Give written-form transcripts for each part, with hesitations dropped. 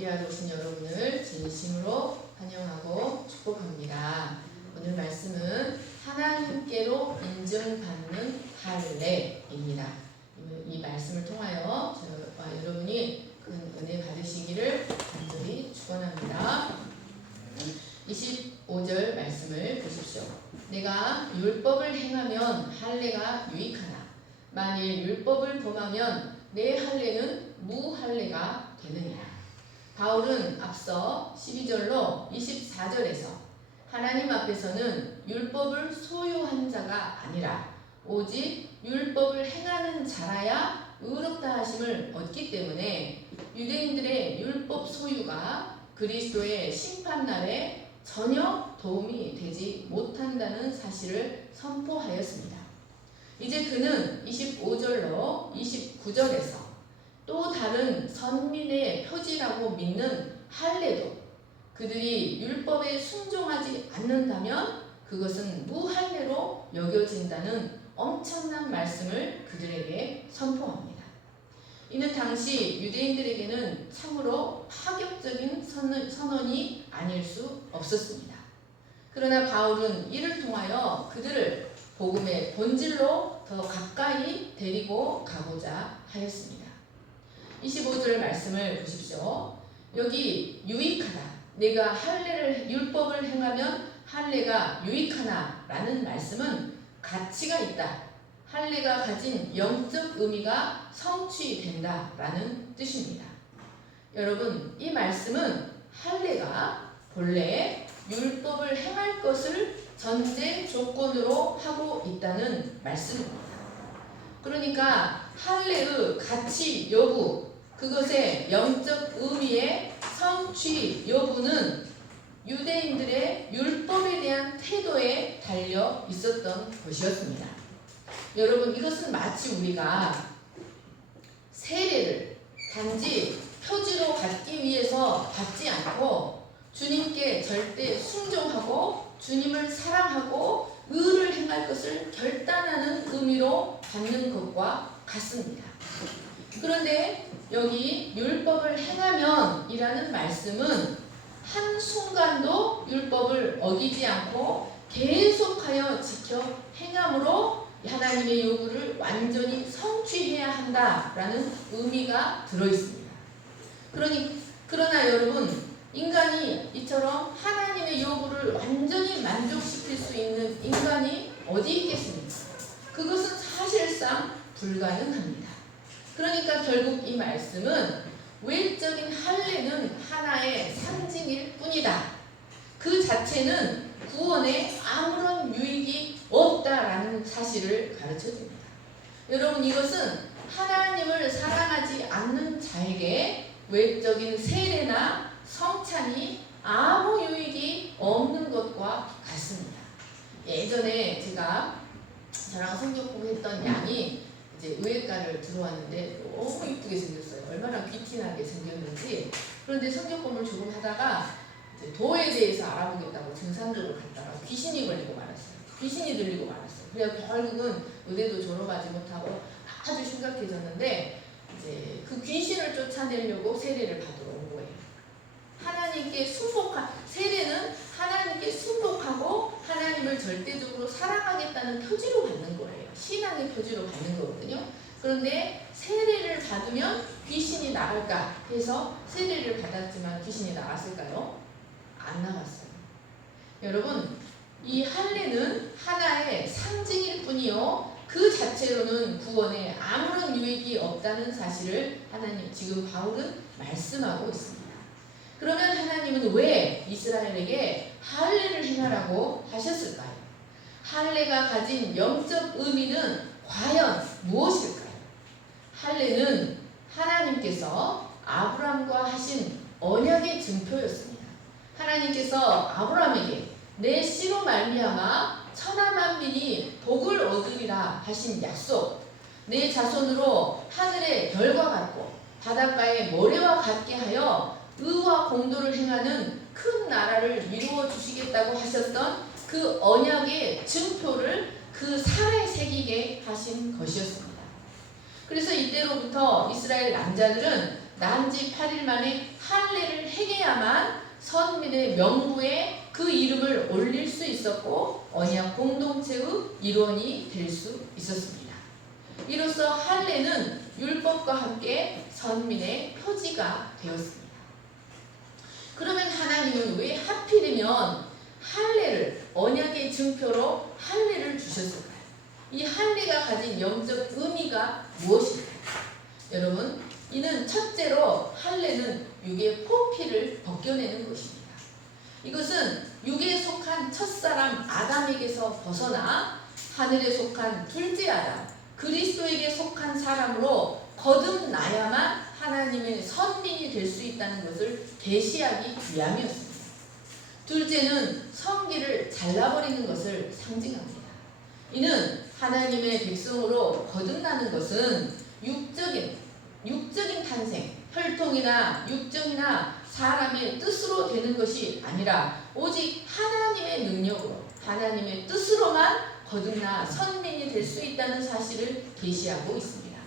예배하러 오신 여러분을 진심으로 환영하고 축복합니다. 오늘 말씀은 하나님께로 인정받는 할례입니다. 이 말씀을 통하여 저와 여러분이 큰 은혜 받으시기를 간절히 축원합니다. 25절 말씀을 보십시오. 내가 율법을 행하면 할례가 유익하나 만일 율법을 범하면 내 할례는 무할례가 되느니라. 바울은 앞서 12절로 24절에서 하나님 앞에서는 율법을 소유한 자가 아니라 오직 율법을 행하는 자라야 의롭다 하심을 얻기 때문에 유대인들의 율법 소유가 그리스도의 심판날에 전혀 도움이 되지 못한다는 사실을 선포하였습니다. 이제 그는 25절로 29절에서 또 다른 선민의 표지라고 믿는 할례도 그들이 율법에 순종하지 않는다면 그것은 무할례로 여겨진다는 엄청난 말씀을 그들에게 선포합니다. 이는 당시 유대인들에게는 참으로 파격적인 선언이 아닐 수 없었습니다. 그러나 바울은 이를 통하여 그들을 복음의 본질로 더 가까이 데리고 가고자 하였습니다. 25절 말씀을 보십시오. 여기 유익하다. 내가 율법을 행하면 할례가 유익하나 라는 말씀은 가치가 있다. 할례가 가진 영적 의미가 성취된다 라는 뜻입니다. 여러분, 이 말씀은 할례가 본래 율법을 행할 것을 전제 조건으로 하고 있다는 말씀입니다. 그러니까 할례의 가치 여부, 그것의 영적 의미의 성취 여부는 유대인들의 율법에 대한 태도에 달려 있었던 것이었습니다. 여러분, 이것은 마치 우리가 세례를 단지 표지로 받기 위해서 받지 않고 주님께 절대 순종하고 주님을 사랑하고 의를 행할 것을 결단하는 의미로 받는 것과 같습니다. 그런데 여기 율법을 행하면 이라는 말씀은 한순간도 율법을 어기지 않고 계속하여 지켜 행함으로 하나님의 요구를 완전히 성취해야 한다라는 의미가 들어있습니다. 그러나 여러분, 인간이 이처럼 하나님의 요구를 완전히 만족시킬 수 있는 인간이 어디 있겠습니까? 그것은 사실상 불가능합니다. 그러니까 결국 이 말씀은 외적인 할례는 하나의 상징일 뿐이다. 그 자체는 구원에 아무런 유익이 없다라는 사실을 가르쳐줍니다. 여러분, 이것은 하나님을 사랑하지 않는 자에게 외적인 세례나 성찬이 아무 유익이 없는 것과 같습니다. 예전에 저랑 성경 공부했던 양이 이제 의예과를 들어왔는데 너무 이쁘게 생겼어요. 얼마나 귀티나게 생겼는지. 그런데 성경 공부를 조금 하다가 이제 도에 대해서 알아보겠다고 등산로를 갔다가 귀신이 걸리고 말았어요. 귀신이 들리고 말았어요. 그래서 결국은 의대도 졸업하지 못하고 아주 심각해졌는데 이제 그 귀신을 쫓아내려고 세례를 받으러 온 거예요. 세례는 하나님께 순복하고 하나님을 절대적으로 사랑하겠다는 표지로 받는 거예요. 신앙의 표지로 받는 거거든요. 그런데 세례를 받으면 귀신이 나갈까 해서 세례를 받았지만 귀신이 나갔을까요? 안 나갔어요. 여러분, 이 할례는 하나의 상징일 뿐이요, 그 자체로는 구원에 아무런 유익이 없다는 사실을 지금 바울은 말씀하고 있습니다. 그러면 하나님은 왜 이스라엘에게 할례를 행하라고 하셨을까요? 할례가 가진 영적 의미는 과연 무엇일까요? 할례는 하나님께서 아브라함과 하신 언약의 증표였습니다. 하나님께서 아브라함에게 내 씨로 말미암아 천하 만민이 복을 얻으리라 하신 약속, 내 자손으로 하늘의 별과 같고 바닷가의 모래와 같게 하여 의와 공도를 행하는 큰 나라를 이루어 주시겠다고 하셨던 그 언약의 증표를 그 살에 새기게 하신 것이었습니다. 그래서 이때로부터 이스라엘 남자들은 난지 8일 만에 할례를 행해야만 선민의 명부에 그 이름을 올릴 수 있었고 언약 공동체의 일원이 될 수 있었습니다. 이로써 할례는 율법과 함께 선민의 표지가 되었습니다. 그러면 하나님은 왜 하필이면 할례를 언약의 증표로 할례를 주셨을까요? 이 할례가 가진 영적 의미가 무엇일까요? 여러분, 이는 첫째로 할례는 육의 포피를 벗겨내는 것입니다. 이것은 육에 속한 첫사람 아담에게서 벗어나 하늘에 속한 둘째 아담 그리스도에게 속한 사람으로 거듭나야만 하나님의 선민이 될 수 있다는 것을 계시하기 위함이었습니다. 둘째는 성기를 잘라버리는 것을 상징합니다. 이는 하나님의 백성으로 거듭나는 것은 육적인 탄생, 혈통이나 육정이나 사람의 뜻으로 되는 것이 아니라 오직 하나님의 능력으로 하나님의 뜻으로만 거듭나 선민이 될 수 있다는 사실을 계시하고 있습니다.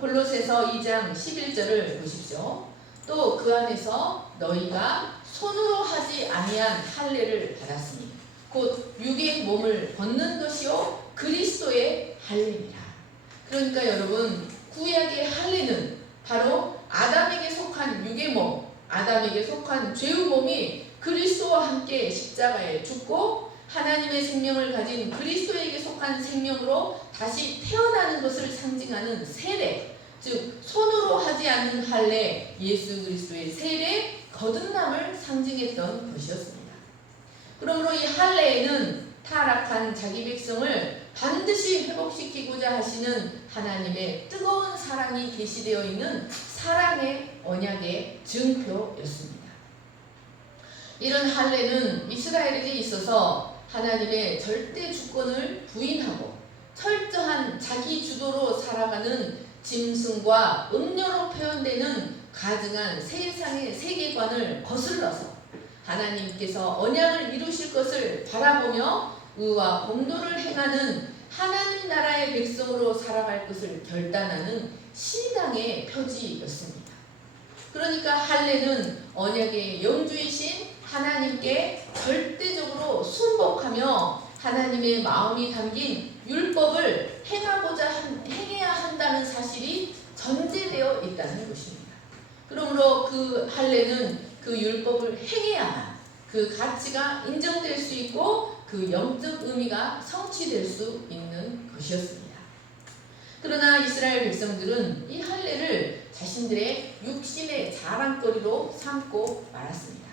골로새서 2장 11절을 보십시오. 또 그 안에서 너희가 손으로 하지 아니한 할례를 받았으니 곧 육의 몸을 벗는 것이요 그리스도의 할례니라. 그러니까 여러분, 구약의 할례는 바로 아담에게 속한 육의 몸, 아담에게 속한 죄의 몸이 그리스도와 함께 십자가에 죽고 하나님의 생명을 가진 그리스도에게 속한 생명으로 다시 태어나는 것을 상징하는 세례, 즉 손으로 하지 않는 할례, 예수 그리스도의 세례, 거듭남을 상징했던 것이었습니다. 그러므로 이 할례에는 타락한 자기 백성을 반드시 회복시키고자 하시는 하나님의 뜨거운 사랑이 계시되어 있는 사랑의 언약의 증표였습니다. 이런 할례는 이스라엘에게 있어서 하나님의 절대 주권을 부인하고 철저한 자기 주도로 살아가는 짐승과 음료로 표현되는 가증한 세상의 세계관을 거슬러서 하나님께서 언약을 이루실 것을 바라보며 의와 공도를 행하는 하나님 나라의 백성으로 살아갈 것을 결단하는 신앙의 표지였습니다. 그러니까 할례는 언약의 영주이신 하나님께 절대적으로 순복하며 하나님의 마음이 담긴 율법을 행해야 한다는 사실이 전제되어 있다는 것입니다. 그러므로 그 할례는 그 율법을 행해야만 그 가치가 인정될 수 있고 그 영적 의미가 성취될 수 있는 것이었습니다. 그러나 이스라엘 백성들은 이 할례를 자신들의 육신의 자랑거리로 삼고 말았습니다.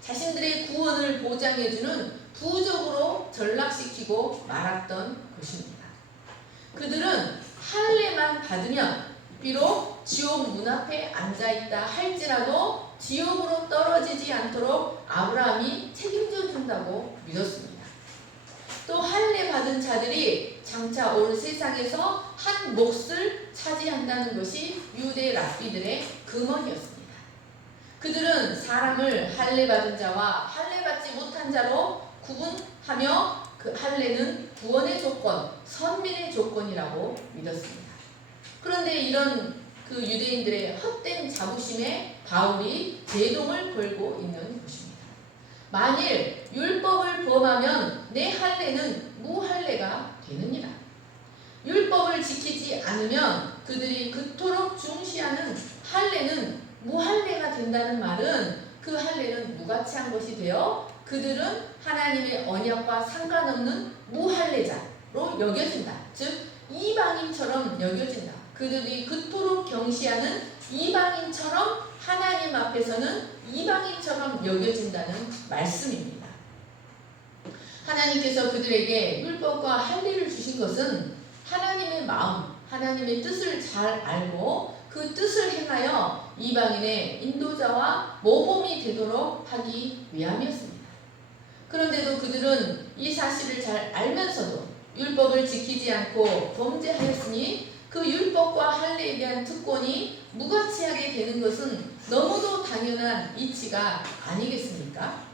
자신들의 구원을 보장해주는 부적으로 전락시키고 말았던 것입니다. 그들은 할례만 받으면 비록 지옥 문 앞에 앉아있다 할지라도 지옥으로 떨어지지 않도록 아브라함이 책임져 준다고 믿었습니다. 또 할례 받은 자들이 장차 올 세상에서 한 몫을 차지한다는 것이 유대 랍비들의 금언이었습니다. 그들은 사람을 할례 받은 자와 할례 받지 못한 자로 구분하며 그 할례는 구원의 조건, 선민의 조건이라고 믿었습니다. 그런데 이런 그 유대인들의 헛된 자부심에 바울이 제동을 걸고 있는 것입니다. 만일 율법을 범하면 내 할례는 무할례가 되느니라. 율법을 지키지 않으면 그들이 그토록 중시하는 할례는 무할례가 된다는 말은 그 할례는 무가치한 것이 되어 그들은 하나님의 언약과 상관없는 무할례자로 여겨진다. 즉 이방인처럼 여겨진다. 그들이 그토록 경시하는 이방인처럼 하나님 앞에서는 이방인처럼 여겨진다는 말씀입니다. 하나님께서 그들에게 율법과 할례를 주신 것은 하나님의 마음, 하나님의 뜻을 잘 알고 그 뜻을 행하여 이방인의 인도자와 모범이 되도록 하기 위함이었습니다. 그런데도 그들은 이 사실을 잘 알면서도 율법을 지키지 않고 범죄하였으니 그 율법과 할례에 대한 특권이 무가치하게 되는 것은 너무도 당연한 이치가 아니겠습니까?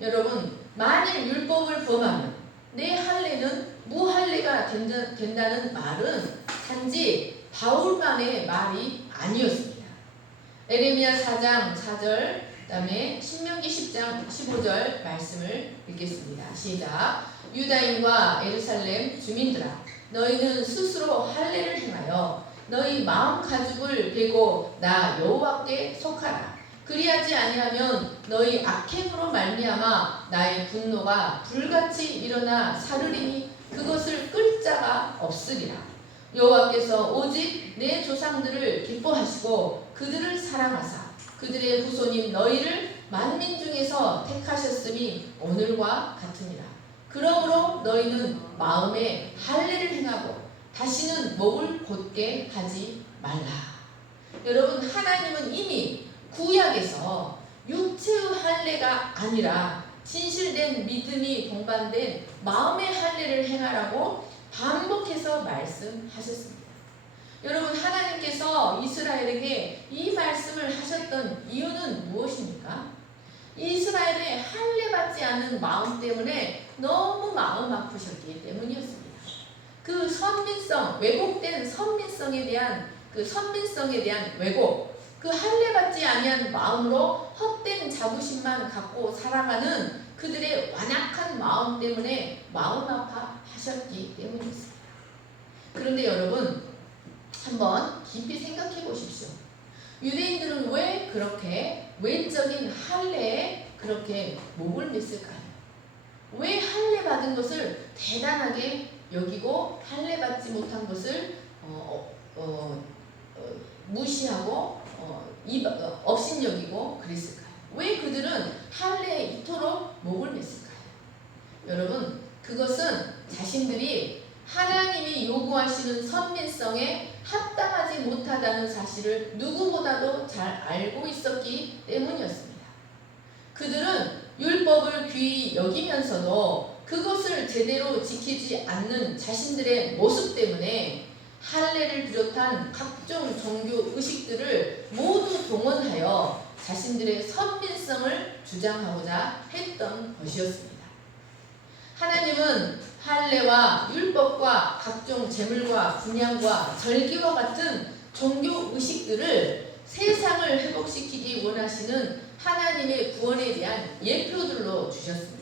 여러분, 만일 율법을 범하면 내 할례는 무할례가 된다는 말은 단지 바울만의 말이 아니었습니다. 에레미야 4장 4절, 그 다음에 신명기 10장 15절 말씀을 읽겠습니다. 시작. 유다인과 예루살렘 주민들아, 너희는 스스로 할례를 행하여 너희 마음 가죽을 베고 나 여호와께 속하라. 그리하지 아니하면 너희 악행으로 말미암아 나의 분노가 불같이 일어나 사르리니 그것을 끌 자가 없으리라. 여호와께서 오직 내 조상들을 기뻐하시고 그들을 사랑하사 그들의 후손인 너희를 만민 중에서 택하셨음이 오늘과 같으니라. 그러므로 너희는 마음에 할례를 행하고 다시는 목을 곧게 하지 말라. 여러분, 하나님은 이미 구약에서 육체의 할례가 아니라 진실된 믿음이 동반된 마음의 할례를 행하라고 반복해서 말씀하셨습니다. 여러분, 하나님께서 이스라엘에게 이 말씀을 하셨던 이유는 무엇입니까? 이스라엘의 할례 받지 않는 마음 때문에 너무 마음 아프셨기 때문이었습니다. 그 선민성, 왜곡된 선민성에 대한 왜곡, 그 할례 받지 아니한 마음으로 헛된 자부심만 갖고 살아가는 그들의 완악한 마음 때문에 마음 아파하셨기 때문이었습니다. 그런데 여러분, 한번 깊이 생각해 보십시오. 유대인들은 왜 그렇게 외적인 할례에 그렇게 목을 맸을까요? 왜 할례 받은 것을 대단하게 여기고 할례 받지 못한 것을 무시하고 업신여기고 그랬을까요? 왜 그들은 할례에 이토록 목을 맸을까요? 여러분, 그것은 자신들이 하나님이 요구하시는 선민성에 합당하지 못하다는 사실을 누구보다도 잘 알고 있었기 때문이었습니다. 그들은 율법을 귀히 여기면서도 그것을 제대로 지키지 않는 자신들의 모습 때문에 할례를 비롯한 각종 종교 의식들을 모두 동원하여 자신들의 선민성을 주장하고자 했던 것이었습니다. 하나님은 할례와 율법과 각종 제물과 분향과 절기와 같은 종교 의식들을 세상을 회복시키기 원하시는 하나님의 구원에 대한 예표들로 주셨습니다.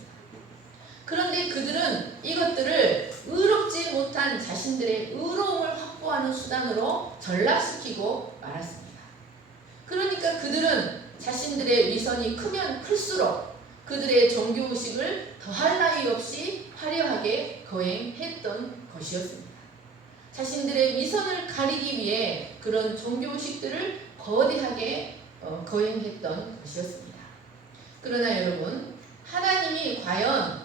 그런데 그들은 이것들을 의롭지 못한 자신들의 의로움을 확보하는 수단으로 전락시키고 말았습니다. 그러니까 그들은 자신들의 위선이 크면 클수록 그들의 종교의식을 더할 나위 없이 화려하게 거행했던 것이었습니다. 자신들의 위선을 가리기 위해 그런 종교의식들을 거대하게 거행했던 것이었습니다. 그러나 여러분, 하나님이 과연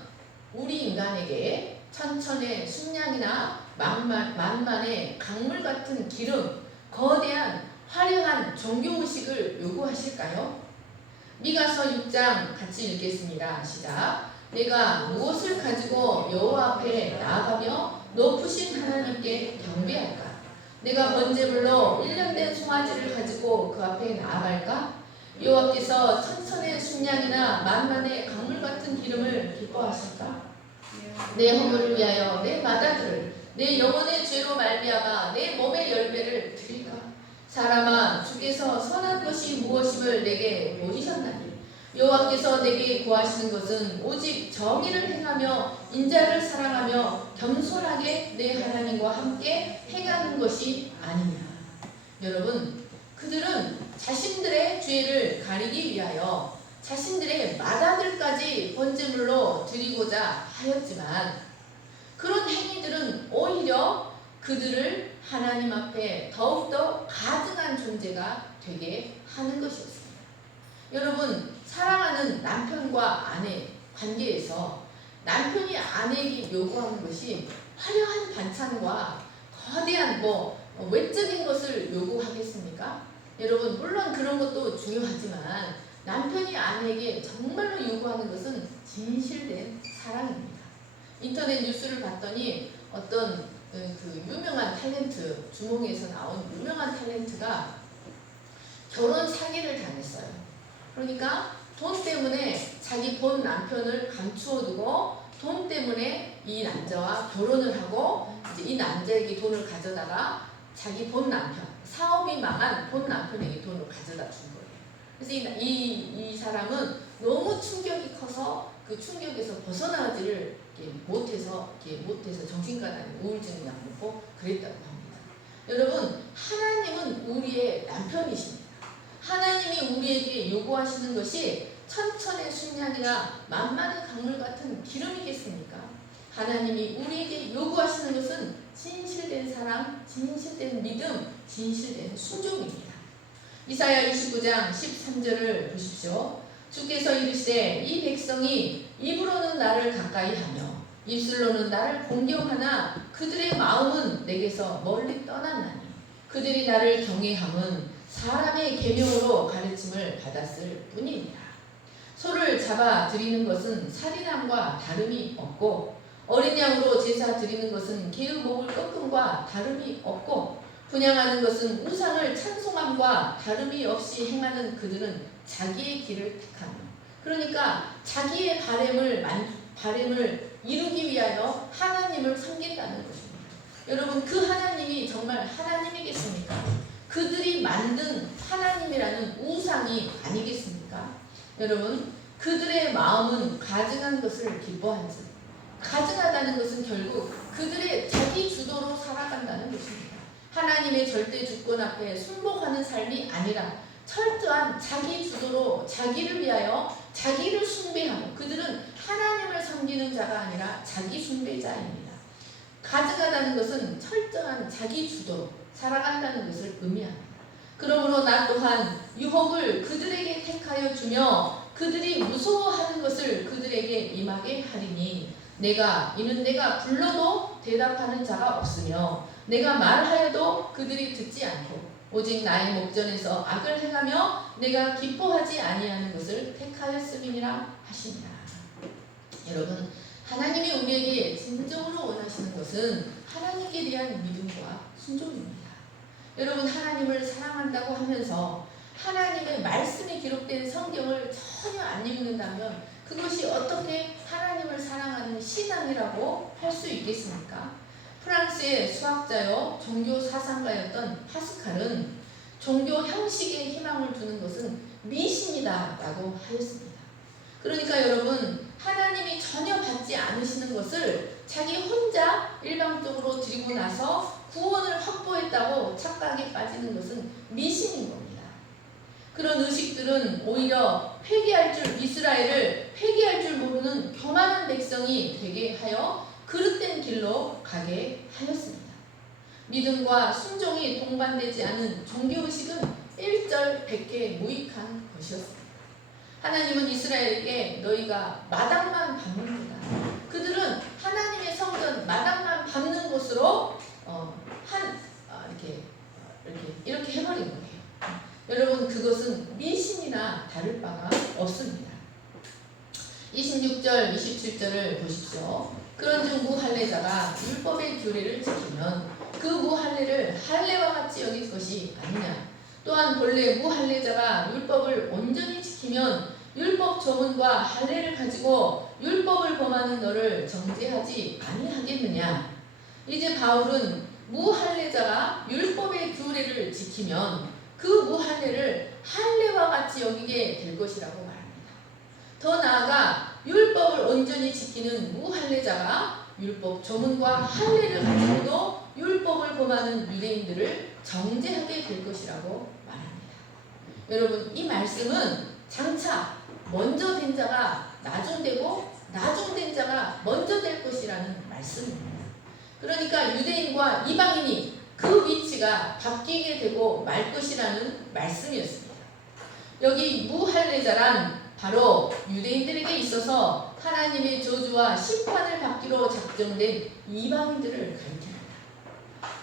우리 인간에게 천천의 순양이나 만만의 강물 같은 기름, 거대한 화려한 종교의식을 요구하실까요? 미가서 6장 같이 읽겠습니다. 시작. 내가 무엇을 가지고 여호와 앞에 나아가며 높으신 하나님께 경배할까? 내가 번제물로 1년 된 송아지를 가지고 그 앞에 나아갈까? 여호와께서 천천의 순양이나 만만의 강물 같은 기름을 기뻐하실까? 내 허물을 위하여 내 마다들을 내 영혼의 죄로 말미암아 내 몸의 열매를 드릴까? 사람아, 주께서 선한 것이 무엇임을 내게 보이셨나니 여호와께서 내게 구하시는 것은 오직 정의를 행하며 인자를 사랑하며 겸손하게 내 하나님과 함께 행하는 것이 아니냐. 여러분, 그들은 자신들의 죄를 가리기 위하여 자신들의 맏아들까지 번제물로 드리고자 하였지만 그런 행위들은 오히려 그들을 하나님 앞에 더욱더 가증한 존재가 되게 하는 것이었습니다. 여러분, 사랑하는 남편과 아내 관계에서 남편이 아내에게 요구하는 것이 화려한 반찬과 거대한 외적인 것을 요구하겠습니까? 여러분, 물론 그런 것도 중요하지만 남편이 아내에게 정말로 요구하는 것은 진실된 사랑입니다. 인터넷 뉴스를 봤더니 어떤 그 유명한 탤런트, 주몽에서 나온 유명한 탤런트가 결혼 사기를 당했어요. 그러니까 돈 때문에 자기 본 남편을 감추어두고 돈 때문에 이 남자와 결혼을 하고 이제 이 남자에게 돈을 가져다가 자기 본 남편, 사업이 망한 본 남편에게 돈을 가져다 준 거예요. 그래서 이 사람은 너무 충격이 커서 그 충격에서 벗어나지를 못해서 정신과 다니는 우울증 약 먹고 그랬다고 합니다. 여러분, 하나님은 우리의 남편이십니다. 하나님이 우리에게 요구하시는 것이 천천의 순양이나 만만의 강물 같은 기름이겠습니까? 하나님이 우리에게 요구하시는 것은 진실된 사랑, 진실된 믿음, 진실된 순종입니다. 이사야 29장 13절을 보십시오. 주께서 이르시되 이 백성이 입으로는 나를 가까이 하며 입술로는 나를 공경하나 그들의 마음은 내게서 멀리 떠났나니 그들이 나를 경외함은 사람의 계명으로 가르침을 받았을 뿐이니라. 소를 잡아 드리는 것은 살인함과 다름이 없고 어린 양으로 제사 드리는 것은 개의 목을 꺾음과 다름이 없고 분향하는 것은 우상을 찬송함과 다름이 없이 행하는 그들은 자기의 길을 택하며, 그러니까 자기의 바램을 이루기 위하여 하나님을 섬긴다는 것입니다. 여러분, 그 하나님이 정말 하나님이겠습니까? 그들이 만든 하나님이라는 우상이 아니겠습니까? 여러분, 그들의 마음은 가증한 것을 기뻐하지, 가증하다는 것은 결국 그들의 자기 주도로 살아간다는 것입니다. 하나님의 절대 주권 앞에 순복하는 삶이 아니라 철저한 자기 주도로 자기를 위하여 자기를 숭배하고, 그들은 하나님을 섬기는 자가 아니라 자기 숭배자입니다. 가증하다는 것은 철저한 자기 주도로 살아간다는 것을 의미합니다. 그러므로 나 또한 유혹을 그들에게 택하여 주며 그들이 무서워하는 것을 그들에게 임하게 하리니 이는 내가 불러도 대답하는 자가 없으며 내가 말하여도 그들이 듣지 않고 오직 나의 목전에서 악을 행하며 내가 기뻐하지 아니하는 것을 택하였음이니라 하시니라. 여러분, 하나님이 우리에게 진정으로 원하시는 것은 하나님께 대한 믿음과 순종입니다. 여러분, 하나님을 사랑한다고 하면서 하나님의 말씀이 기록된 성경을 전혀 안 읽는다면 그것이 어떻게 하나님을 사랑하는 신앙이라고 할 수 있겠습니까? 프랑스의 수학자요 종교 사상가였던 파스칼은 종교 형식에 희망을 두는 것은 미신이다 라고 하였습니다. 그러니까 여러분, 하나님이 전혀 받지 않으시는 것을 자기 혼자 일방적으로 드리고 나서 구원을 확보했다고 착각에 빠지는 것은 미신인 겁니다. 그런 의식들은 오히려 이스라엘을 회개할 줄 모르는 교만한 백성이 되게 하여 그릇된 길로 가게 하였습니다. 믿음과 순종이 동반되지 않은 종교의식은 일절백계 무익한 것이었습니다. 하나님은 이스라엘에게 너희가 마당만 밟는다. 그들은 하나님의 성전 마당만 밟는 곳으로 이렇게 해버린 거예요. 여러분, 그것은 미신이나 다를 바가 없습니다. 26절, 27절을 보십시오. 그런즉 무할례자가 율법의 규례를 지키면 그 무할례를 할례와 같이 여길 것이 아니냐. 또한 본래 무할례자가 율법을 온전히 지키면 율법 조문과 할례를 가지고 율법을 범하는 너를 정죄하지 아니하겠느냐. 이제 바울은 무할례자가 율법의 규례를 지키면 그 무할례를 할례와 같이 여기게 될 것이라고 말합니다. 더 나아가 율법을 온전히 지키는 무할례자가 율법 조문과 할례를 가지고도 율법을 범하는 유대인들을 정죄하게 될 것이라고 말합니다. 여러분, 이 말씀은 장차 먼저 된 자가 나중되고 나중된 자가 먼저 될 것이라는 말씀입니다. 그러니까 유대인과 이방인이 그 위치가 바뀌게 되고 말 것이라는 말씀이었습니다. 여기 무할례자란 바로 유대인들에게 있어서 하나님의 저주와 심판을 받기로 작정된 이방인들을 가리킵니다.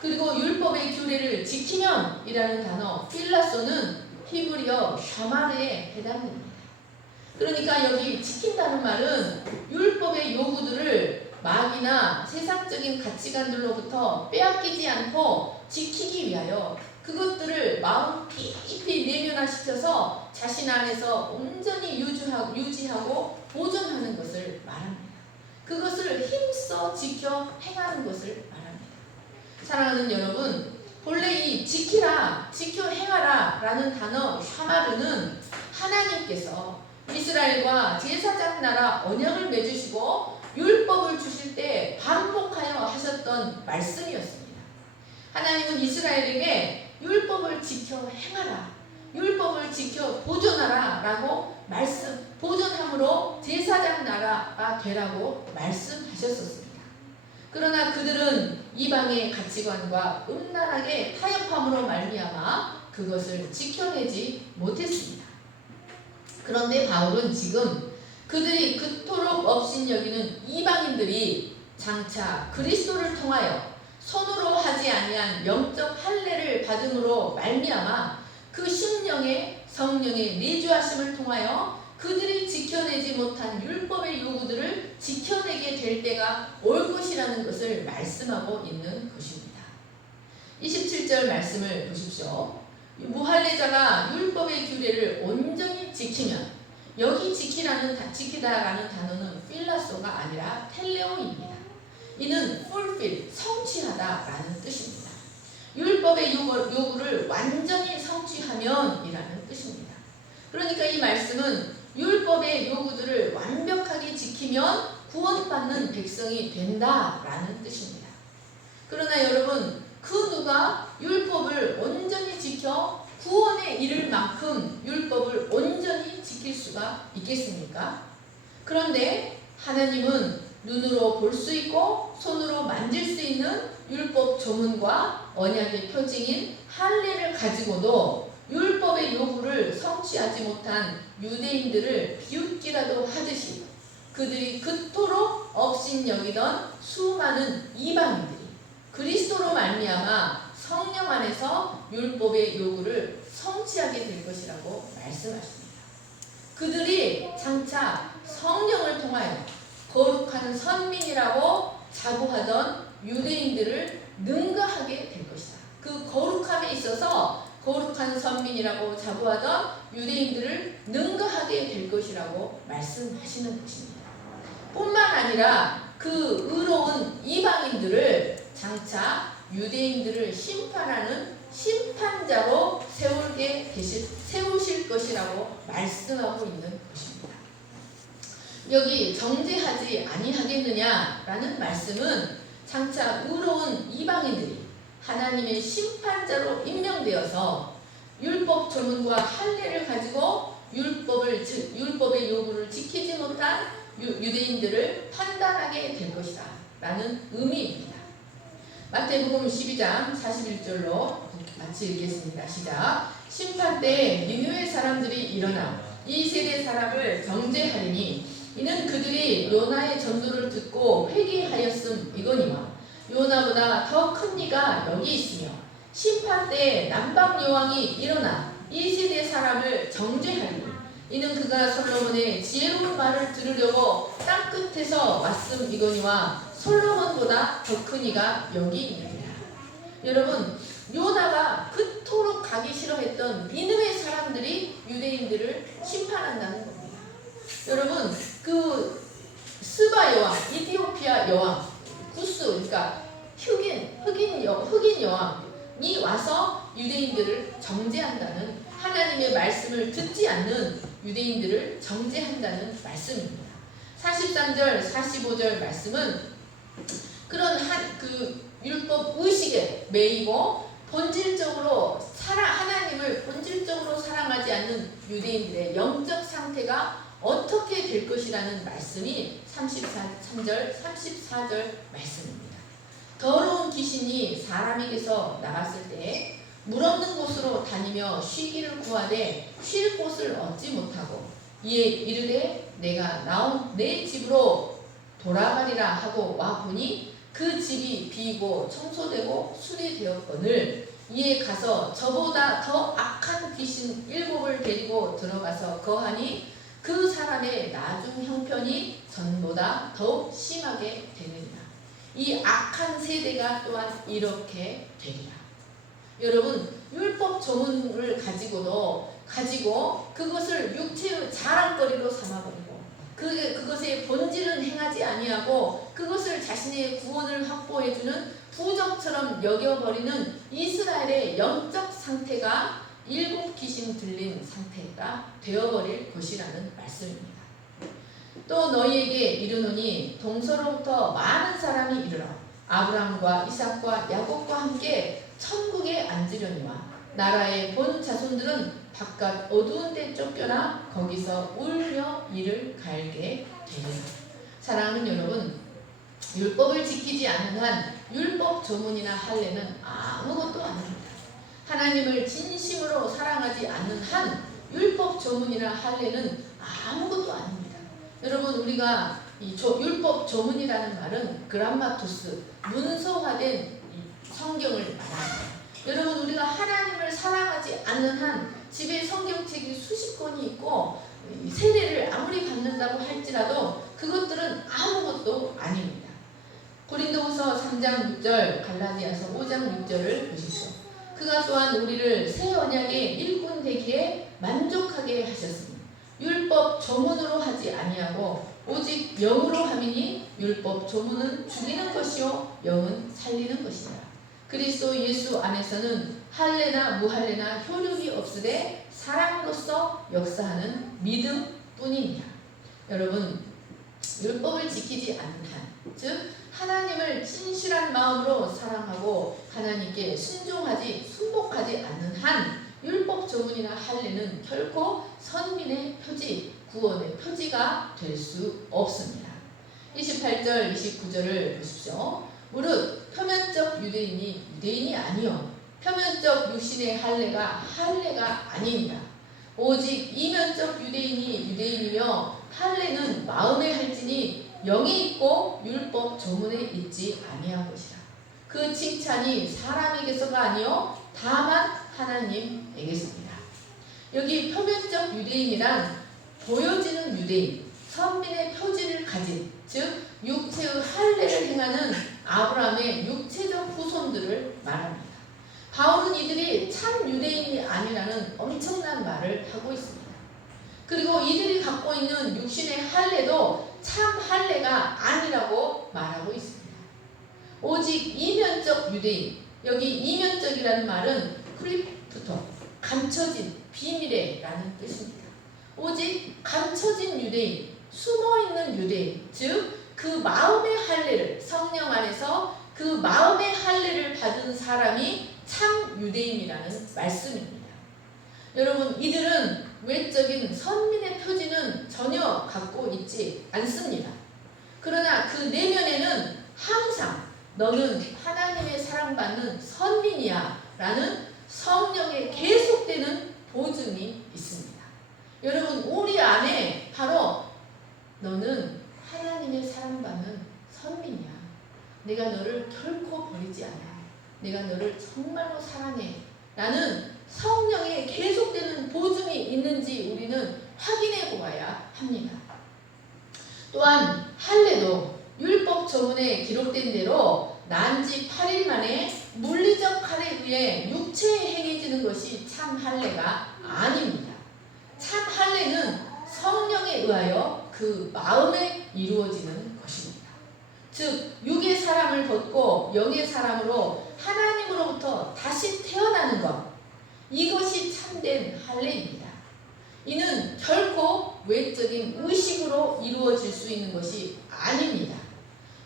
그리고 율법의 규례를 지키면 이라는 단어 필라소는 히브리어 샤마르에 해당됩니다. 그러니까 여기 지킨다는 말은 율법의 요구들을 마귀나 세상적인 가치관들로부터 빼앗기지 않고 지키기 위하여 그것들을 마음 깊이 내면화시켜서 자신 안에서 온전히 유지하고 보존하는 것을 말합니다. 그것을 힘써 지켜 행하는 것을 말합니다. 사랑하는 여러분, 본래 이 지키라, 지켜 행하라 라는 단어 샤마르는 하나님께서 이스라엘과 제사장 나라 언약을 맺으시고 율법을 주실 때 반복하여 하셨던 말씀이었습니다. 하나님은 이스라엘에게 율법을 지켜 행하라, 율법을 지켜 보존하라 라고 보존함으로 제사장 나라가 되라고 말씀하셨었습니다. 그러나 그들은 이방의 가치관과 음란하게 타협함으로 말미암아 그것을 지켜내지 못했습니다. 그런데 바울은 지금 그들이 그토록 업신여기는 이방인들이 장차 그리스도를 통하여 손으로 하지 아니한 영적 할례를 받음으로 말미암아 그 심령의 성령의 내주하심을 통하여 그들이 지켜내지 못한 율법의 요구들을 지켜내게 될 때가 올 것이라는 것을 말씀하고 있는 것입니다. 27절 말씀을 보십시오. 무할례자가 율법의 규례를 온전히 지키면, 여기 지키다라는 단어는 필라소가 아니라 텔레오입니다. 이는 fulfill, 성취하다라는 뜻입니다. 율법의 요구를 완전히 성취하면 이라는 뜻입니다. 그러니까 이 말씀은 율법의 요구들을 완벽하게 지키면 구원받는 백성이 된다라는 뜻입니다. 그러나 여러분, 그 누가 율법을 온전히 지켜 구원에 이를 만큼 율법을 온전히 지킬 수가 있겠습니까? 그런데 하나님은 눈으로 볼 수 있고 손으로 만질 수 있는 율법 조문과 언약의 표징인 할례를 가지고도 율법의 요구를 성취하지 못한 유대인들을 비웃기라도 하듯이 그들이 그토록 업신여기던 수많은 이방인들이 그리스도로 말미암아 성령 안에서 율법의 요구를 성취하게 될 것이라고 말씀하십니다. 그들이 장차 성령을 통하여 거룩한 선민이라고 자부하던 유대인들을 능가하게 될 것이다. 그 거룩함에 있어서 거룩한 선민이라고 자부하던 유대인들을 능가하게 될 것이라고 말씀하시는 것입니다. 뿐만 아니라 그 의로운 이방인들을 장차 유대인들을 심판하는 심판자로 세우실 것이라고 말씀하고 있는 것입니다. 여기 정죄하지 아니하겠느냐라는 말씀은 장차 의로운 이방인들이 하나님의 심판자로 임명되어서 율법 조문과 할례를 가지고 율법의 요구를 지키지 못한 유대인들을 판단하게 될 것이다 라는 의미입니다. 마태복음 12장 41절로 같이 읽겠습니다. 시작. 심판 때 니느웨 사람들이 일어나 이 세대 사람을 정죄하리니 이는 그들이 요나의 전도를 듣고 회개하였음 이거니와 요나보다 더 큰 이가 여기 있으며 심판 때 남방 여왕이 일어나 이 세대 사람을 정죄하리니 이는 그가 솔로몬의 지혜로운 말을 들으려고 땅 끝에서 왔음 이거니와 솔로몬보다 더 큰 이가 여기 있느니라. 여러분, 요나가 그토록 가기 싫어했던 니느웨 사람들이 유대인들을 심판한다는 겁니다. 여러분, 그 스바 여왕, 이디오피아 여왕, 구스, 그러니까 흑인 여왕이 와서 유대인들을 정죄한다는, 하나님의 말씀을 듣지 않는 유대인들을 정죄한다는 말씀입니다. 43절, 45절 말씀은 그런 율법 의식에 매이고 하나님을 본질적으로 사랑하지 않는 유대인들의 영적 상태가 어떻게 될 것이라는 말씀이 33절, 34절 말씀입니다. 더러운 귀신이 사람에게서 나갔을 때 물 없는 곳으로 다니며 쉬기를 구하되 쉴 곳을 얻지 못하고 이에 이르되 내가 나온 내 집으로 돌아가리라 하고 와 보니 그 집이 비고 청소되고 수리되었거늘 이에 가서 저보다 더 악한 귀신 7을 데리고 들어가서 거하니 그 사람의 나중 형편이 전보다 더욱 심하게 되느니라. 이 악한 세대가 또한 이렇게 되리라. 여러분, 율법 조문을 가지고 그것을 육체의 자랑거리로 삼아버리고 그것의 본질은 행하지 아니하고 그것을 자신의 구원을 확보해주는 부적처럼 여겨버리는 이스라엘의 영적 상태가 일곱 귀신 들린 상태가 되어버릴 것이라는 말씀입니다. 또 너희에게 이르노니 동서로부터 많은 사람이 이르러 아브라함과 이삭과 야곱과 함께 천국에 앉으려니와 나라의 본 자손들은 바깥 어두운 데 쫓겨나 거기서 울며 이를 갈게 되리라. 사랑하는 여러분, 율법을 지키지 않는 한 율법 조문이나 할례는 아무것도 아닙니다. 하나님을 진심으로 사랑하지 않는 한 율법 조문이나 할례는 아무것도 아닙니다. 여러분, 우리가 이 율법 조문이라는 말은 그람마토스, 문서화된 성경을 말합니다. 여러분, 우리가 하나님을 사랑하지 않는 한 집에 성경책이 수십 권이 있고 세례를 아무리 받는다고 할지라도 그것들은 아무것도 아닙니다. 고린도후서 3장 6절, 갈라디아서 5장 6절을 보십시오. 그가 또한 우리를 새 언약의 일꾼 되기에 만족하게 하셨으니 율법 조문으로 하지 아니하고 오직 영으로 함이니 율법 조문은 죽이는 것이요 영은 살리는 것이다. 그리스도 예수 안에서는 할례나 무할례나 효력이 없으되 사랑으로서 역사하는 믿음뿐이니라. 여러분, 율법을 지키지 않는 한, 즉 하나님을 진실한 마음으로 사랑하고 하나님께 순복하지 않는 한 율법 조문이나 할례는 결코 선민의 표지, 구원의 표지가 될 수 없습니다. 28절, 29절을 보십시오. 무릇 표면적 유대인이 유대인이 아니요 표면적 육신의 할례가 아니니라. 오직 이면적 유대인이 유대인이며 할례는 마음에 할지니 영에 있고 율법 조문에 있지 아니한 것이라. 그 칭찬이 사람에게서가 아니요 다만 하나님에게서입니다. 여기 표면적 유대인이란 보여지는 유대인, 선민의 표지를 가진, 즉 육체의 할례를 행하는 아브라함의 육체적 후손들을 말합니다. 바울은 이들이 참 유대인이 아니라는 엄청난 말을 하고 있습니다. 그리고 이들이 갖고 있는 육신의 할례도 참 할례가 아니라고 말하고 있습니다. 오직 이면적 유대인, 여기 이면적이라는 말은 크리프토, 감춰진, 비밀에라는 뜻입니다. 오직 감춰진 유대인, 숨어있는 유대인, 즉 그 마음의 할례를, 성령 안에서 그 마음의 할례를 받은 사람이 참 유대인이라는 말씀입니다. 여러분, 이들은 외적인 선민의 표지는 전혀 갖고 있지 않습니다. 그러나 그 내면에는 항상 너는 하나님의 사랑받는 선민이야 라는 성령의 계속되는 보증이 있습니다. 여러분, 우리 안에 바로 너는 하나님의 사랑받는 선민이야. 내가 너를 결코 버리지 않아. 내가 너를 정말로 사랑해 라는 성령의 계속되는 보증이 있는지 우리는 확인해 보아야 합니다. 또한 할례도 율법 조문에 기록된 대로 난지 8일 만에 물리적 칼에 의해 육체에 행해지는 것이 참 할례가 아닙니다. 참 할례는 성령에 의하여 그 마음에 이루어지는 것입니다. 즉 육의 사람을 벗고 영의 사람으로 하나님으로부터 다시 태어나는 것, 이것이 참된 할례입니다. 이는 결코 외적인 의식으로 이루어질 수 있는 것이 아닙니다.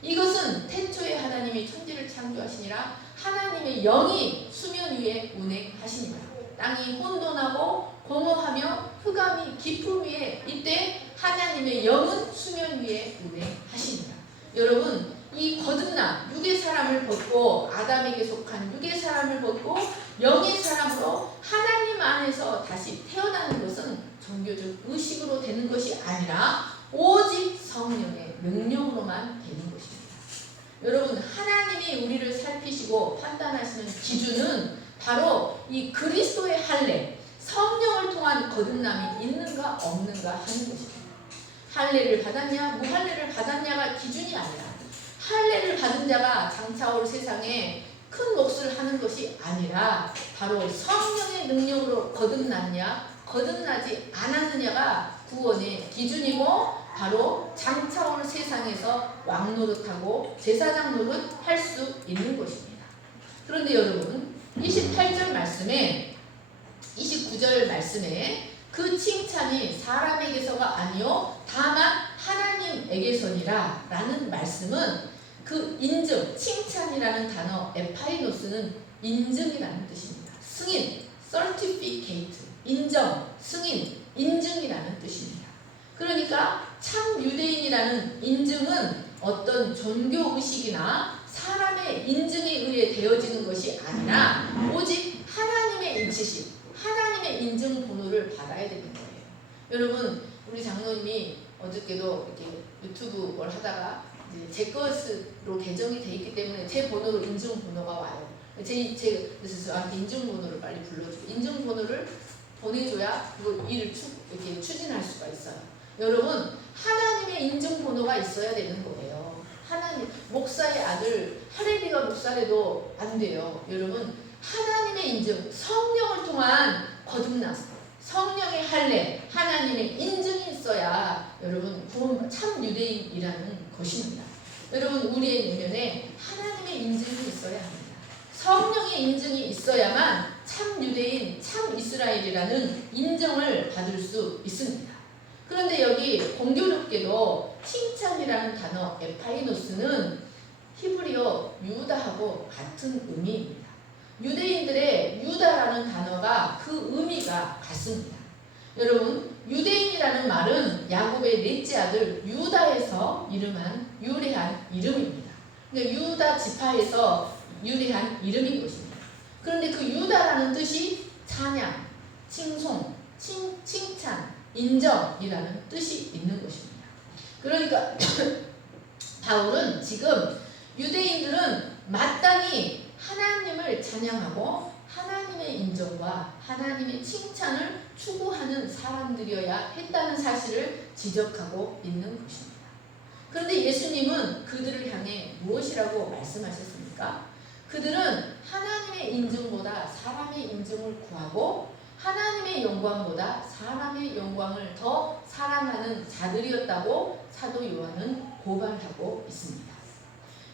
이것은 태초에 하나님이 천지를 창조하시니라 하나님의 영이 수면 위에 운행하시니라. 땅이 혼돈하고 공허하며 흑암이 깊음 위에 이때 하나님의 영은 수면 위에 운행하시니라. 여러분, 이 거듭남, 육의 사람을 벗고 아담에게 속한 육의 사람을 벗고 영의 사람으로 하나님 안에서 다시 태어나는 것은 종교적 의식으로 되는 것이 아니라 오직 성령의 명령으로만 되는 것입니다. 여러분, 하나님이 우리를 살피시고 판단하시는 기준은 바로 이 그리스도의 할례, 성령을 통한 거듭남이 있는가 없는가 하는 것입니다. 할례를 받았냐 무할례를 받았냐가 기준이 아니라 할례를 받은 자가 장차 올 세상에 큰 몫을 하는 것이 아니라 바로 성령의 능력으로 거듭났냐 거듭나지 않았느냐가 구원의 기준이고 바로 장차올 세상에서 왕 노릇하고 제사장 노릇 할 수 있는 것입니다. 그런데 여러분 28절 말씀에 29절 말씀에 그 칭찬이 사람에게서가 아니요 다만 하나님에게서니라 라는 말씀은 그 인증, 칭찬이라는 단어 에파이노스는 인증이라는 뜻입니다. 승인, certificate, 인정, 승인, 인증이라는 뜻입니다. 그러니까 참 유대인이라는 인증은 어떤 종교의식이나 사람의 인증에 의해 되어지는 것이 아니라 오직 하나님의 인치심, 하나님의 인증 번호를 받아야 되는 거예요. 여러분 우리 장로님이 어저께도 이렇게 유튜브 뭘 하다가 이제 제 것으로 개정이 돼 있기 때문에 제 번호로 인증 번호가 와요. 그래서 저한테 인증 번호를 빨리 불러주고 인증 번호를 보내줘야 그 일을 이렇게 추진할 수가 있어요. 여러분 하나님의 인증 번호가 있어야 되는 거예요. 하나님 목사의 아들 하레비가 목사래도 안 돼요. 여러분 하나님의 인증, 성령을 통한 거듭남, 성령의 할례, 하나님의 인증이 있어야 여러분 참 유대인이라는 것입니다. 여러분 우리의 내면에 하나님의 인증이 있어야 합니다. 성령의 인증이 있어야만 참 유대인, 참 이스라엘이라는 인정을 받을 수 있습니다. 그런데 여기 공교롭게도 칭찬이라는 단어 에파이노스는 히브리어 유다하고 같은 의미입니다. 유대인들의 유다라는 단어가 그 의미가 같습니다. 여러분 유대인이라는 말은 야곱의 넷째 아들 유다에서 유래한 이름입니다. 그러니까 유다 지파에서 유래한 이름인 것입니다. 그런데 그 유다라는 뜻이 찬양, 칭송, 칭찬, 인정이라는 뜻이 있는 것입니다. 그러니까 바울은 지금 유대인들은 마땅히 하나님을 찬양하고 하나님의 인정과 하나님의 칭찬을 추구하는 사람들이어야 했다는 사실을 지적하고 있는 것입니다. 그런데 예수님은 그들을 향해 무엇이라고 말씀하셨습니까? 그들은 하나님의 인증보다 사람의 인증을 구하고 하나님의 영광보다 사람의 영광을 더 사랑하는 자들이었다고 사도 요한은 고발하고 있습니다.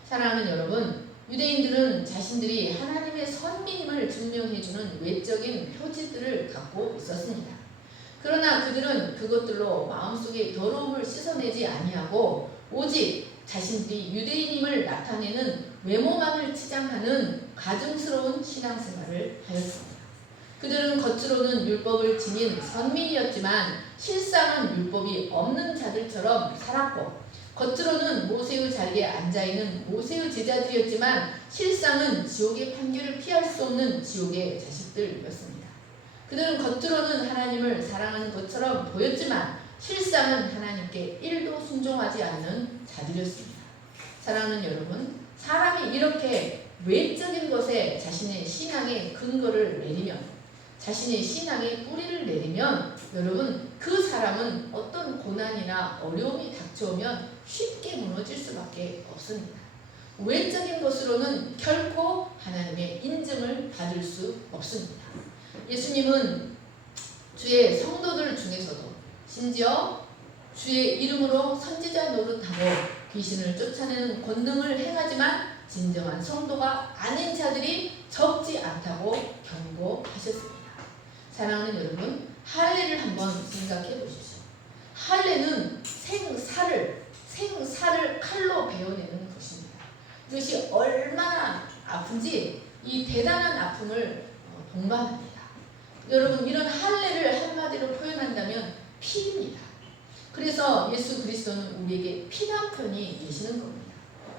사랑하는 여러분, 유대인들은 자신들이 하나님의 선민임을 증명해주는 외적인 표지들을 갖고 있었습니다. 그러나 그들은 그것들로 마음속의 더러움을 씻어내지 아니하고 오직 자신들이 유대인임을 나타내는 외모만을 치장하는 가증스러운 신앙생활을 하였습니다. 그들은 겉으로는 율법을 지닌 선민이었지만 실상은 율법이 없는 자들처럼 살았고 겉으로는 모세의 자리에 앉아있는 모세의 제자들이었지만 실상은 지옥의 판결을 피할 수 없는 지옥의 자식들이었습니다. 그들은 겉으로는 하나님을 사랑하는 것처럼 보였지만 실상은 하나님께 1도 순종하지 않는 자들이었습니다. 사랑하는 여러분, 사람이 이렇게 외적인 것에 자신의 신앙의 근거를 내리면 자신의 신앙의 뿌리를 내리면 여러분 그 사람은 어떤 고난이나 어려움이 닥쳐오면 쉽게 무너질 수밖에 없습니다. 외적인 것으로는 결코 하나님의 인증을 받을 수 없습니다. 예수님은 주의 성도들 중에서도 심지어 주의 이름으로 선지자 노릇하고 귀신을 쫓아내는 권능을 행하지만 진정한 성도가 아닌 자들이 적지 않다고 경고하셨습니다. 사랑하는 여러분, 할례를 한번 생각해 보십시오. 할례는 생사를 칼로 베어내는 것입니다. 이것이 얼마나 아픈지 이 대단한 아픔을 동반합니다. 여러분 이런 할례를 한마디로 표현한다면 피입니다. 그래서 예수 그리스도는 우리에게 피남편이 되시는 겁니다.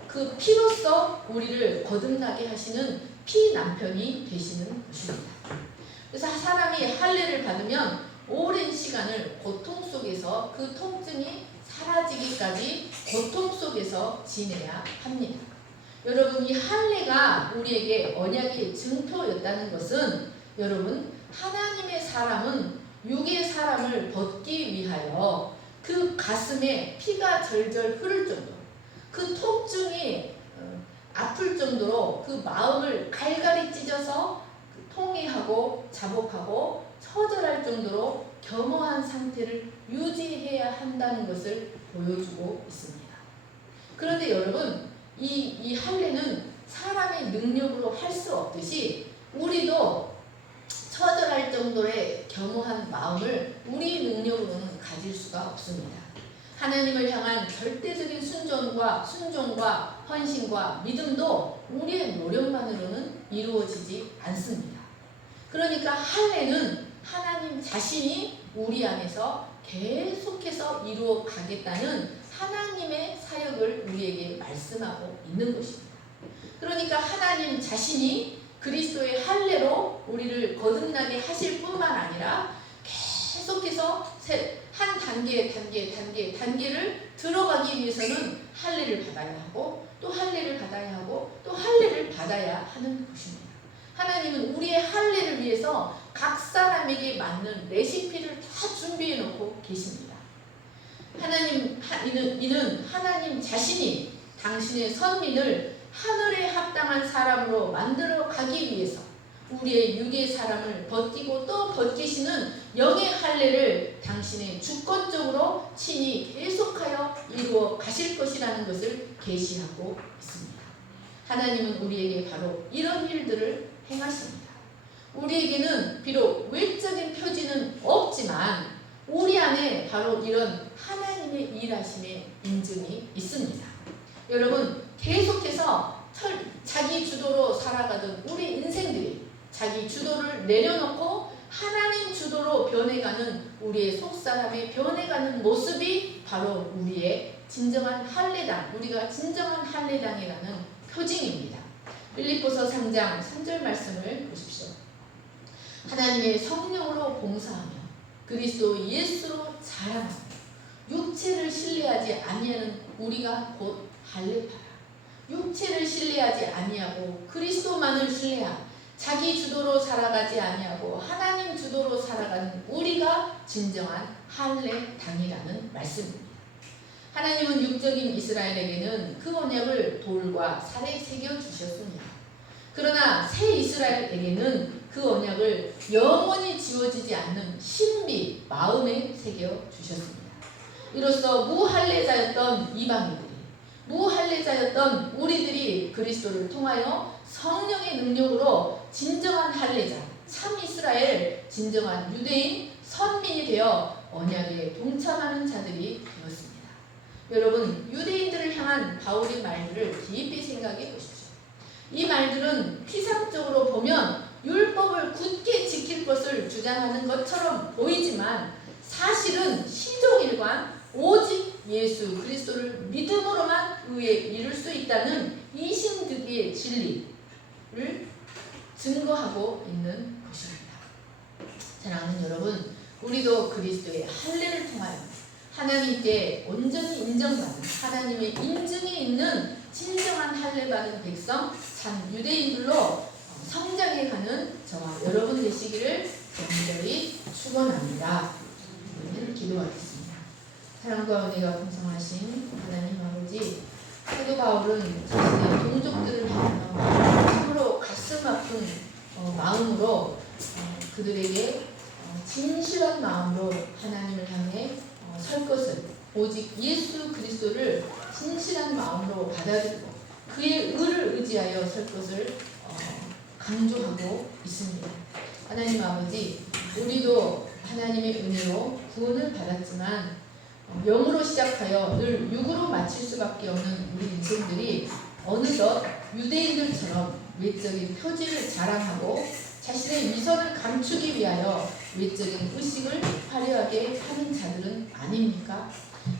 그 피로써 우리를 거듭나게 하시는 피남편이 되시는 것입니다. 그래서 사람이 할례를 받으면 오랜 시간을 고통 속에서 그 통증이 사라지기까지 고통 속에서 지내야 합니다. 여러분 이 할례가 우리에게 언약의 증표였다는 것은 여러분 하나님의 사람은 육의 사람을 벗기 위하여 그 가슴에 피가 절절 흐를 정도로 그 통증이 아플 정도로 그 마음을 갈갈이 찢어서 통회하고 자복하고 처절할 정도로 겸허한 상태를 유지해야 한다는 것을 보여주고 있습니다. 그런데 여러분, 이 할례는 사람의 능력으로 할 수 없듯이 우리도 처절할 정도의 겸허한 마음을 우리 능력으로는 가질 수가 없습니다. 하나님을 향한 절대적인 순종과 헌신과 믿음도 우리의 노력만으로는 이루어지지 않습니다. 그러니까 할례는 하나님 자신이 우리 안에서 계속해서 이루어 가겠다는 하나님의 사역을 우리에게 말씀하고 있는 것입니다. 그러니까 하나님 자신이 그리스도의 할례로 우리를 거듭나게 하실 뿐만 아니라 계속해서 한 단계를 들어가기 위해서는 할례를 받아야 하고 또 할례를 받아야 하고 또 할례를 받아야 하는 것입니다. 하나님은 우리의 할례를 위해서 각 사람에게 맞는 레시피를 다 준비해 놓고 계십니다. 이는 하나님 자신이 당신의 선민을 하늘에 합당한 사람으로 만들어 가기 위해서 우리의 육의 사람을 벗기고 또 벗기시는 영의 할례를 당신의 주권적으로 친히 계속하여 이루어 가실 것이라는 것을 계시하고 있습니다. 하나님은 우리에게 바로 이런 일들을 행하십니다. 우리에게는 비록 외적인 표지는 없지만 우리 안에 바로 이런 하나님의 일하심의 인증이 있습니다. 여러분, 계속해서 자기 주도로 살아가던 우리 인생들이 자기 주도를 내려놓고 하나님 주도로 변해가는 우리의 속사람의 변해가는 모습이 바로 우리의 진정한 할례당, 우리가 진정한 할례당이라는 표징입니다. 빌립보서 3장 3절 말씀을 보십시오. 하나님의 성령으로 봉사하며 그리스도 예수로 자랑하며 육체를 신뢰하지 아니하는 우리가 곧 할례파라. 육체를 신뢰하지 아니하고 그리스도만을 신뢰하며 자기 주도로 살아가지 아니하고 하나님 주도로 살아가는 우리가 진정한 할례당이라는 말씀입니다. 하나님은 육적인 이스라엘에게는 그 언약을 돌과 살에 새겨 주셨습니다. 그러나 새 이스라엘에게는 그 언약을 영원히 지워지지 않는 신비 마음에 새겨 주셨습니다. 이로써 무할례자였던 이방인들이, 무할례자였던 우리들이 그리스도를 통하여 성령의 능력으로 진정한 할례자, 참 이스라엘, 진정한 유대인, 선민이 되어 언약에 동참하는 자들이 되었습니다. 여러분, 유대인들을 향한 바울의 말들을 깊이 생각해 보십시오. 이 말들은 피상적으로 보면 율법을 굳게 지킬 것을 주장하는 것처럼 보이지만 사실은 시종일관 오직 예수 그리스도를 믿음으로만 의에 이룰 수 있다는 이신득이의 진리를 증거하고 있는 것입니다. 사랑하는 여러분, 우리도 그리스도의 할례를 통하여 하나님께 온전히 인정받는 하나님의 인증이 있는 진정한 할례받은 백성, 참 유대인들로 성장해가는 저와 여러분 되시기를 간절히 축원합니다. 우리는 기도하겠습니다. 사랑과 은혜가 풍성하신 하나님 아버지, 사도 바울은 자신의 동족들을 향하여 참으로 가슴 아픈 마음으로 그들에게 진실한 마음으로 하나님을 향해 설 것을, 오직 예수 그리스도를 진실한 마음으로 받아들이고 그의 의를 의지하여 설 것을 강조하고 있습니다. 하나님 아버지, 우리도 하나님의 은혜로 구원을 받았지만 영으로 시작하여 늘 육으로 마칠 수밖에 없는 우리 인생들이 어느덧 유대인들처럼 외적인 표지를 자랑하고 자신의 위선을 감추기 위하여 외적인 의식을 화려하게 하는 자들은 아닙니까?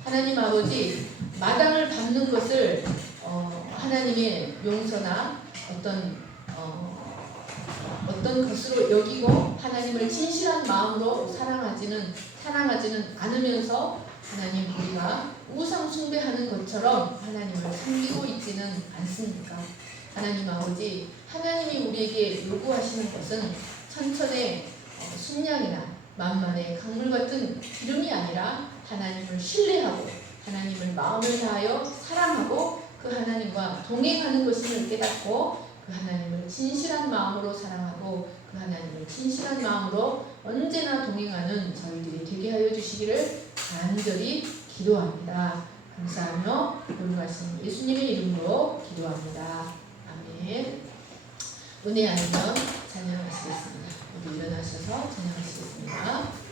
하나님 아버지, 마당을 밟는 것을 하나님의 용서나 어떤 것으로 여기고 하나님을 진실한 마음으로 사랑하지는 않으면서 하나님, 우리가 우상 숭배하는 것처럼 하나님을 섬기고 있지는 않습니까? 하나님 아버지, 하나님이 우리에게 요구하시는 것은 천천의 순양이나 만만의 강물 같은 기름이 아니라 하나님을 신뢰하고 하나님을 마음을 다하여 사랑하고 그 하나님과 동행하는 것임을 깨닫고 그 하나님을 진실한 마음으로 사랑하고 그 하나님을 진실한 마음으로 언제나 동행하는 저희들이 되게 하여 주시기를 간절히 기도합니다. 감사하며 돌아가신 예수님의 이름으로 기도합니다. 아멘. 은혜 아니면 찬양하시겠습니다. 모두 일어나셔서 찬양하시겠습니다.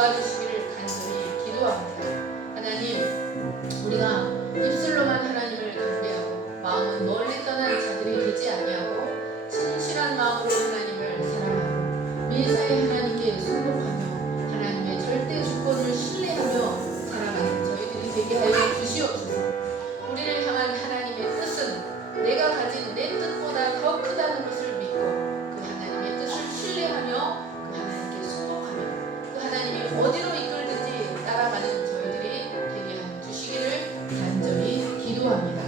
도와주시기를 간절히 기도합니다. 하나님, 우리가 입술로만 하나님을 경배하고 마음은 멀리 떠난 자들이 되지 아니하고 진실한 마음으로 하나님을 사랑하고 매사에 하나님께 순복하며 하나님의 절대 주권을 신뢰하며 살아가는 저희들이 되게 하여 주시옵소서. 우리를 향한 하나님의 뜻은 내가 가진 내 뜻보다 더 크다는 것을 믿고 그 하나님의 뜻을 신뢰하며 하나님이 어디로 이끌든지 따라가는 저희들이 되게 하여 주시기를 간절히 기도합니다.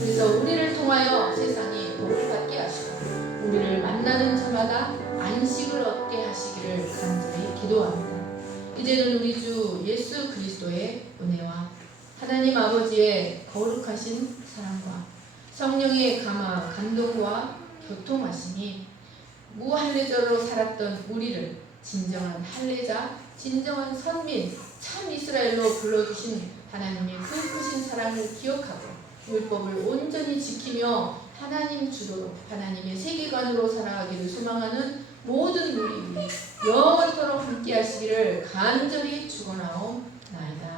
그래서 우리를 통하여 세상이 복을 받게 하시고 우리를 만나는 자마다 안식을 얻게 하시기를 간절히 기도합니다. 이제는 우리 주 예수 그리스도의 은혜와 하나님 아버지의 거룩하신 사랑과 성령의 감화 감동과 교통하심이 무할례자로 살았던 우리를 진정한 할례자, 진정한 선민, 참 이스라엘로 불러주신 하나님의 그 크신 사랑을 기억하고 율법을 온전히 지키며 하나님 주도로 하나님의 세계관으로 살아가기를 소망하는 모든 우리 영원토록 함께 하시기를 간절히 축원하옵나이다.